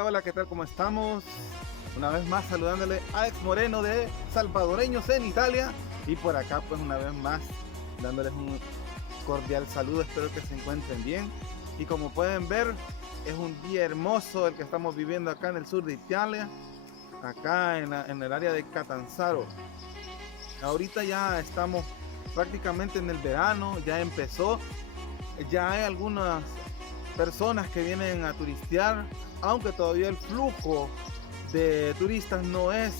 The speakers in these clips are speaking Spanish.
Hola, hola, ¿qué tal? ¿Cómo estamos? Una vez más saludándole a Alex Moreno de Salvadoreños en Italia. Y por acá pues una vez más dándoles un cordial saludo, espero que se encuentren bien. Y como pueden ver, es un día hermoso el que estamos viviendo acá en el sur de Italia, acá en el área de Catanzaro. Ahorita ya estamos prácticamente en el verano, ya empezó, ya hay algunas personas que vienen a turistear, aunque todavía el flujo de turistas no es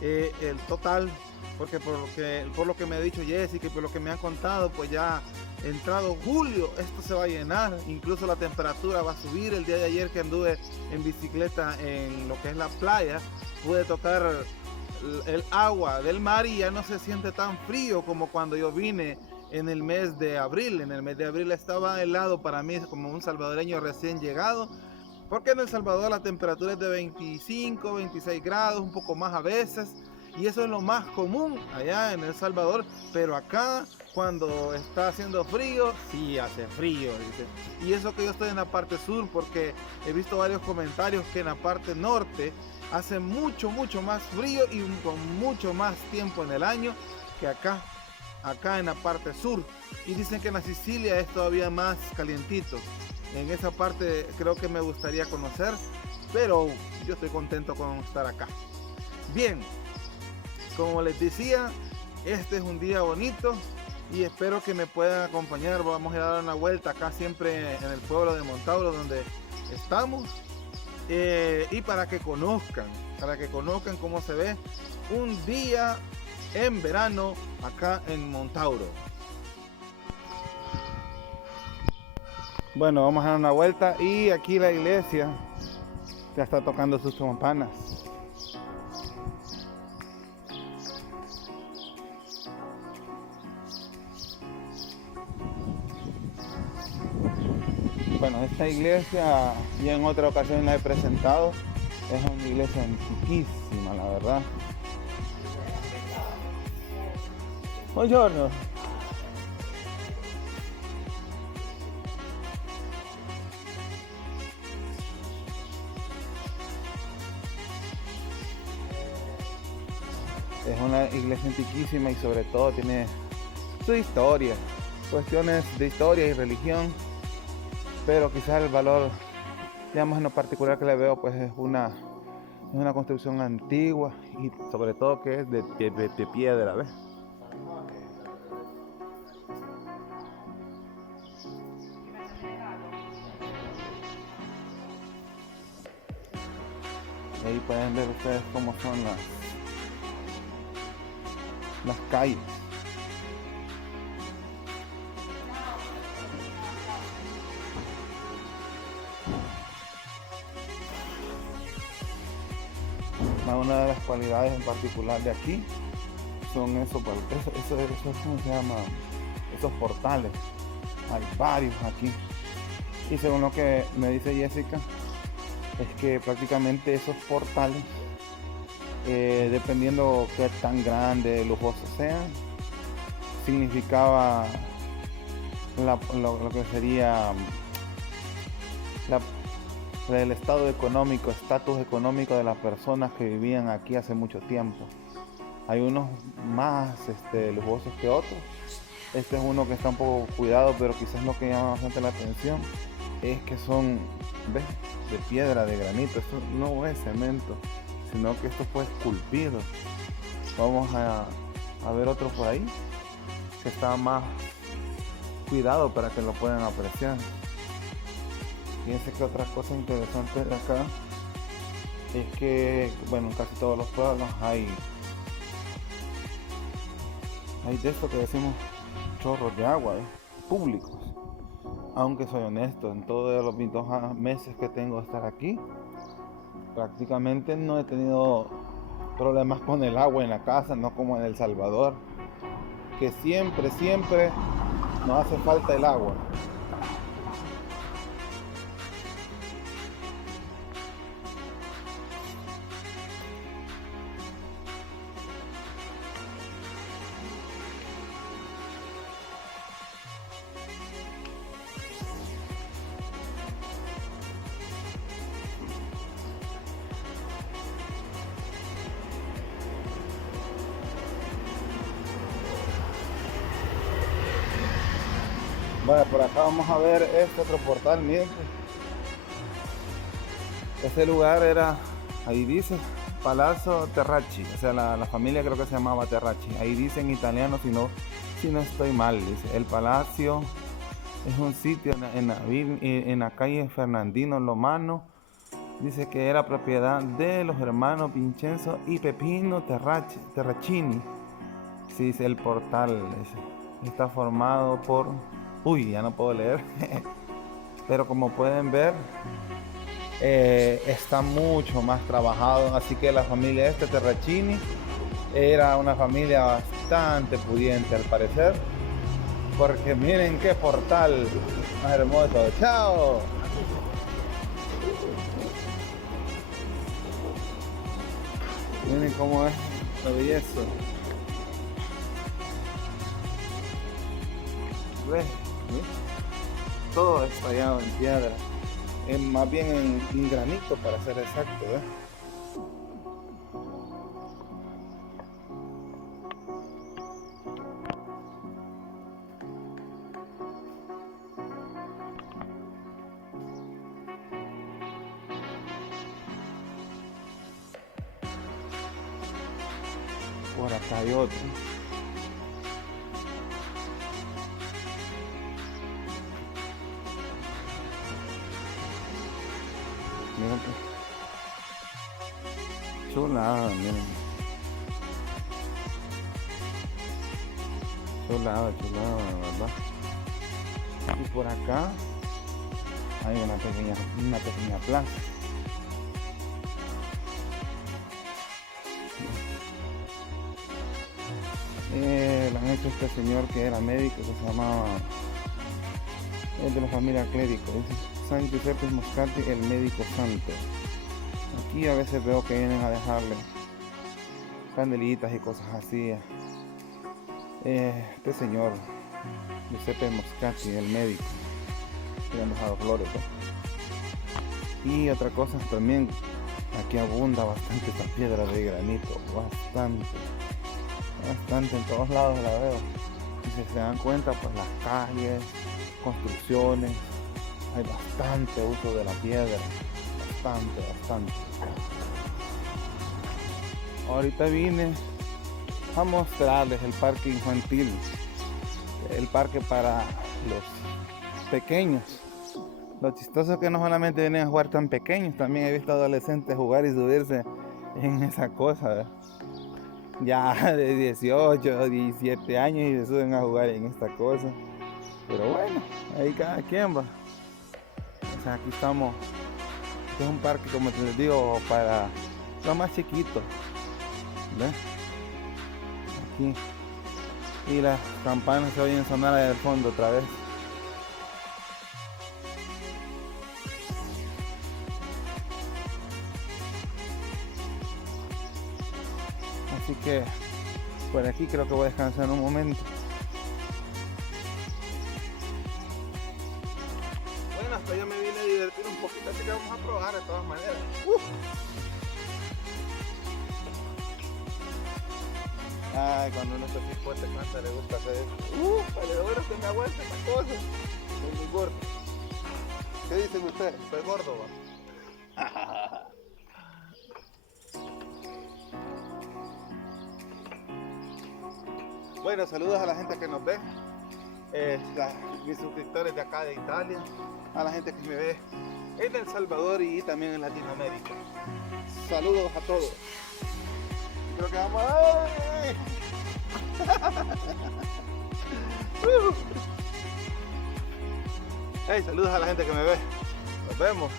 el total, porque por lo que me ha dicho Jessica y por lo que me han contado, pues ya entrado julio esto se va a llenar, incluso la temperatura va a subir. El día de ayer que anduve en bicicleta en lo que es la playa, pude tocar el agua del mar y ya no se siente tan frío como cuando yo vine en el mes de abril. En el mes de abril estaba helado para mí como un salvadoreño recién llegado, porque en El Salvador la temperatura es de 25, 26 grados, un poco más a veces, y eso es lo más común allá en El Salvador. Pero acá cuando está haciendo frío, sí hace frío, dice. Y eso que yo estoy en la parte sur, porque he visto varios comentarios que en la parte norte hace mucho, mucho más frío y con mucho más tiempo en el año que acá en la parte sur. Y dicen que en la Sicilia es todavía más calientito. En esa parte creo que me gustaría conocer, pero yo estoy contento con estar acá. Bien, como les decía, este es un día bonito y espero que me puedan acompañar. Vamos a ir a dar una vuelta acá siempre en el pueblo de Montauro donde estamos, y para que conozcan cómo se ve un día en verano acá en Montauro. Bueno, vamos a dar una vuelta y aquí la iglesia ya está tocando sus campanas. Bueno, esta iglesia ya en otra ocasión la he presentado. Es una iglesia antiquísima, la verdad. Buongiorno. Es una iglesia antiquísima y sobre todo tiene su historia, cuestiones de historia y religión, pero quizás el valor, digamos en lo particular que le veo, pues es una construcción antigua y sobre todo que es de piedra, ¿ves? Y ahí pueden ver ustedes cómo son las calles. Una de las cualidades en particular de aquí son eso, ¿cómo se llama? Esos portales. Hay varios aquí. Y según lo que me dice Jessica, es que prácticamente esos portales, dependiendo qué tan grande, lujosos sean, significaba lo que sería el estado económico, estatus económico de las personas que vivían aquí hace mucho tiempo. Hay unos más lujosos que otros. Este es uno que está un poco cuidado, pero quizás lo que llama bastante la atención es que son, ¿ves?, de piedra, de granito. Esto no es cemento, sino que esto fue esculpido. Vamos a ver otro por ahí que está más cuidado para que lo puedan apreciar. Fíjense que otra cosa interesante de acá es que, bueno, en casi todos los pueblos hay de esto que decimos chorros de agua, públicos. Aunque soy honesto, en todos los 2 meses que tengo de estar aquí, prácticamente no he tenido problemas con el agua en la casa, no como en El Salvador, que siempre nos hace falta el agua. Vaya, por acá vamos a ver este otro portal, miren. Este lugar era, ahí dice, Palazzo Terracci, o sea, la familia creo que se llamaba Terracci. Ahí dice en italiano, si no estoy mal, dice, el palacio es un sitio en la calle Fernandino Lomano. Dice que era propiedad de los hermanos Vincenzo y Pepino Terracini. Sí, dice el portal. Está formado por... Uy, ya no puedo leer. Pero como pueden ver, está mucho más trabajado. Así que la familia Terracini era una familia bastante pudiente al parecer. Porque miren qué portal más hermoso. ¡Chao! Miren cómo es la belleza. ¿Ves? Todo es tallado en piedra. Más bien en granito para ser exacto. ¿Ves? Por acá hay otro. Miren que chulada, miren. Chulada, ¿verdad? Y por acá hay una pequeña plaza. La han hecho este señor que era médico, que se llamaba, es de la familia clérigo, es San Giuseppe Moscati, el médico santo. Aquí a veces veo que vienen a dejarle candelitas y cosas así. Este señor Giuseppe Moscati, el médico, le han dejado flores, ¿no? Y otra cosa también, aquí abunda bastante esta piedra de granito, bastante en todos lados la veo. Y si se dan cuenta, pues las calles, construcciones, hay bastante uso de la piedra, bastante. Ahorita vine a mostrarles el parque infantil, el parque para los pequeños. Lo chistoso es que no solamente vienen a jugar tan pequeños, también he visto adolescentes jugar y subirse en esa cosa, ¿verdad? Ya de 18, 17 años y se suben a jugar en esta cosa. Pero bueno, ahí cada quien va. O sea, aquí estamos. Este es un parque, como te les digo, para los más chiquitos. ¿Ves? Aquí. Y las campanas se oyen sonar allá al fondo otra vez. Así que por aquí creo que voy a descansar un momento. Bueno, hasta ya me vine a divertir un poquito, así que vamos a probar de todas maneras. Ay, cuando uno está así fuerte, cuánto le gusta hacer eso. Vale, bueno que me aguante esta cosa. Soy muy gordo. ¿Qué dicen ustedes? Soy gordo, va. Bueno, saludos a la gente que nos ve, mis suscriptores de acá de Italia, a la gente que me ve en El Salvador y también en Latinoamérica. Saludos a todos. Creo que vamos a... Hey, saludos a la gente que me ve. Nos vemos.